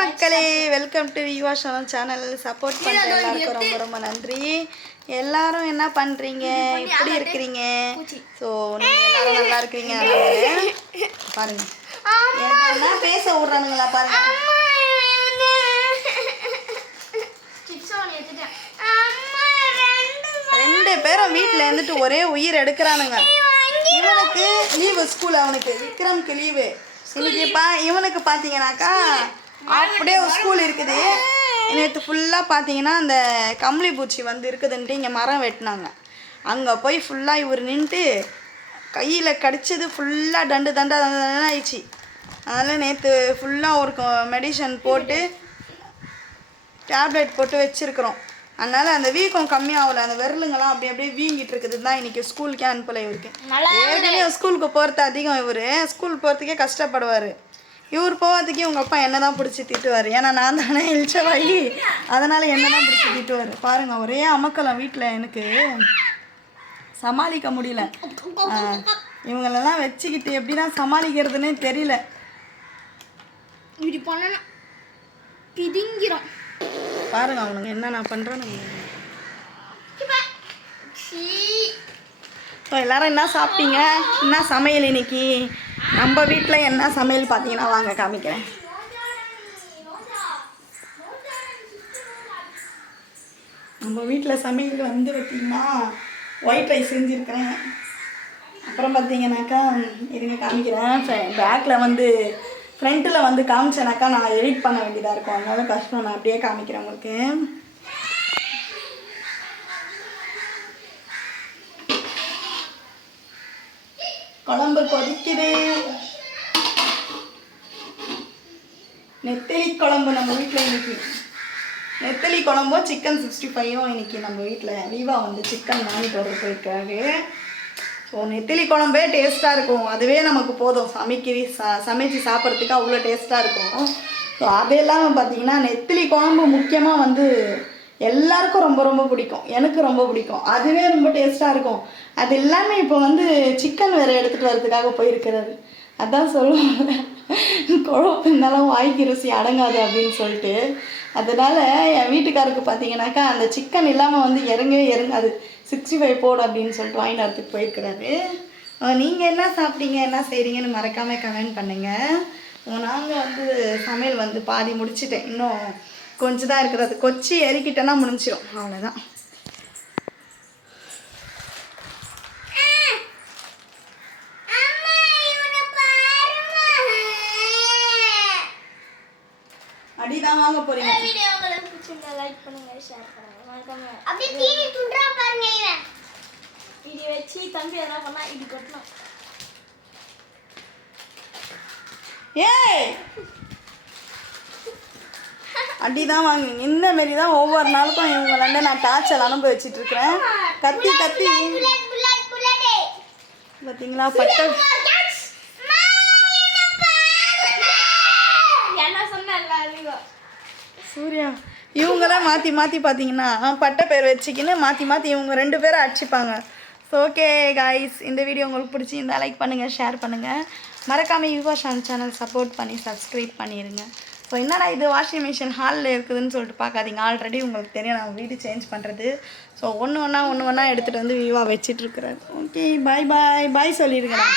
மக்களே welcome to விவா channel channel support பண்ணுற எல்லாருக்கும் ரொம்ப ரொம்ப நன்றி. எல்லாரும் என்ன பண்ணுறீங்க எப்படி இருக்கிறீங்க? ஸோ நீங்கள் எல்லாரும் நல்லா இருக்கிறீங்க. பாருங்க. என்ன பேச விட்றானுங்களா பாருங்க. ரெண்டு பேரும் வீட்டில் இருந்துட்டு ஒரே உயிர் எடுக்கிறானுங்க. இவனுக்கு லீவு ஸ்கூல் அவனுக்கு. விக்ரம்க்கு லீவு இன்னைக்கு பா இவனுக்கு பார்த்தீங்கன்னாக்கா அப்படியே ஸ்கூல் இருக்குது. நேற்று ஃபுல்லாக பார்த்தீங்கன்னா அந்த கம்பளி பூச்சி வந்து இருக்குதுன்ட்டு இங்கே மரம் வெட்டினாங்க. அங்கே போய் ஃபுல்லாக இவர் நின்றுட்டு கையில் கடிச்சது ஃபுல்லாக தண்டு தண்டு ஆயிடுச்சு. அதனால் நேற்று ஃபுல்லாக ஒரு மெடிசன் போட்டு டேப்லெட் போட்டு வச்சுருக்குறோம். அதனால் அந்த வீக்கம் கம்மியாகல. அந்த விரலுங்கெல்லாம் அப்படி அப்படியே வீங்கிட்டு இருக்குது. தான் இன்றைக்கி ஸ்கூலுக்கே அனுப்பலை இவருக்கு. ஏற்கனவே ஸ்கூலுக்கு போகிறது அதிகம் இவர். ஸ்கூல் போகிறதுக்கே கஷ்டப்படுவார். இவர் போகிறதுக்கே உங்கள் அப்பா என்ன தான் பிடிச்சி திட்டுவார். ஏன்னா நான் தானே இழிச்சவாயி. அதனால் என்ன தான் பிடிச்சி திட்டுவார். பாருங்கள் ஒரே அமக்கலம் வீட்டில் எனக்கு சமாளிக்க முடியல. இவங்களெல்லாம் வச்சுக்கிட்டு எப்படி தான் சமாளிக்கிறதுனே தெரியல. இப்படி பண்ணணும் பிதிங்கிறோம் பாருங்க அவனுங்க என்ன நான் பண்ணுறேன்னு ஸோ எல்லாரும் என்ன சாப்பிட்டீங்க? என்ன சமையல் இன்னைக்கு? நம்ம வீட்டில் என்ன சமையல் பார்த்தீங்கன்னா வாங்க காமிக்கிறேன். நம்ம வீட்டில் சமையல் வந்து பார்த்திங்கன்னா ஒயிட் ரைஸ் செஞ்சுருக்கிறேன். அப்புறம் பார்த்தீங்கன்னாக்கா இதுங்க காமிக்கிறேன். பேக்கில் வந்து ஃப்ரண்ட்டில் வந்து காமிச்சேனாக்கா நான் எடிட் பண்ண வேண்டியதாக இருக்கும். அதனால கஷ்டம் நான் அப்படியே காமிக்கிறேன் உங்களுக்கு. குழம்பு கொதிக்குது நெத்தலி குழம்பு நம்ம வீட்டில் இன்னைக்கு. நெத்தலி குழம்போ சிக்கன் சிக்ஸ்டி ஃபைவும் இன்னைக்கு நம்ம வீட்டில் வீவா வந்து சிக்கன் வாங்கிட்டு வர போயிருக்காரு ஸோ நெத்திலி குழம்பே டேஸ்ட்டாக இருக்கும். அதுவே நமக்கு போதும். சமைக்கிறி ச சமைச்சு சாப்பிட்றதுக்கு அவ்வளோ டேஸ்ட்டாக இருக்கும். ஸோ அதெல்லாம் பார்த்தீங்கன்னா நெத்திலி குழம்பு முக்கியமாக வந்து எல்லாருக்கும் ரொம்ப ரொம்ப பிடிக்கும். எனக்கு ரொம்ப பிடிக்கும். அதுவே ரொம்ப டேஸ்ட்டாக இருக்கும். அது இல்லாமல் இப்போ வந்து சிக்கன் வேறு எடுத்துகிட்டு வரதுக்காக போயிருக்கிறாரு அதான் சொல்லுவாங்க. குழம்பு இருந்தாலும் வாய்க்கு ருசி அடங்காது அப்படின்னு சொல்லிட்டு. அதனால் என் வீட்டுக்காருக்கு பார்த்தீங்கன்னாக்கா அந்த சிக்கன் இல்லாமல் வந்து இறங்கவே இறங்காது. சிக்ஸ்டி ஃபைவ் போடு அப்படின்னு சொல்லிட்டு வாங்கிட்டு வரதுக்கு போயிருக்கிறாரு. நீங்கள் என்ன சாப்பிட்டீங்க? என்ன செய்கிறீங்கன்னு மறக்காமல் கமெண்ட் பண்ணுங்கள் நாங்கள் வந்து சமையல் வந்து பாதி முடிச்சிட்டேன். இன்னும் கொஞ்சம் தான் இருக்கிறது. கொச்சி எறிக்கிட்டேன்னா முடிஞ்சிடும் அவ்வளோதான் அடிதான் வாங்க போறீங்க. வீடியோ உங்களுக்கு பிடிச்சிருந்தா லைக் பண்ணுங்க ஷேர் பண்ணுங்க. மறக்காம அப்படியே டிவி துண்டா பாருங்க இவன் இது வச்சு தம்பி எதனா பண்ணா இது கொட்டணும். ஏய்! அடிதான் வாங்க இந்த மாரி தான் ஒவ்வொரு நாளுக்கும் இவங்களாண்ட நான் டார்ச்சல் அனுபவிச்சுட்டு இருக்கிறேன் கத்தி. கத்தி புல்லட் புல்லட் புல்லட் பார்த்தீங்களா பட்டை சூர்யா இவங்களாம் மாற்றி மாற்றி பார்த்தீங்கன்னா பட்டை பேர் வச்சுக்கின்னு மாற்றி மாற்றி இவங்க ரெண்டு பேரும் அடிச்சுப்பாங்க. ஸோ ஓகே காய்ஸ் இந்த வீடியோ உங்களுக்கு பிடிச்சிருந்தா லைக் பண்ணுங்கள் ஷேர் பண்ணுங்கள் மறக்காமல் யுவா சேனல் சப்போர்ட் பண்ணி சப்ஸ்கிரைப் பண்ணிடுங்க ஸோ என்னடா இது வாஷிங் மிஷின் ஹாலில் இருக்குதுன்னு சொல்லிட்டு பார்க்காதீங்க. ஆல்ரெடி உங்களுக்கு தெரியும் நான் வீடு சேஞ்ச் பண்ணுறது ஸோ ஒன்று ஒன்றா ஒன்று ஒன்றா எடுத்துகிட்டு வந்து வியூவாக வச்சிட்ருக்குறேன் ஓகே பாய் பாய் பாய் சொல்லிடுங்கண்ணா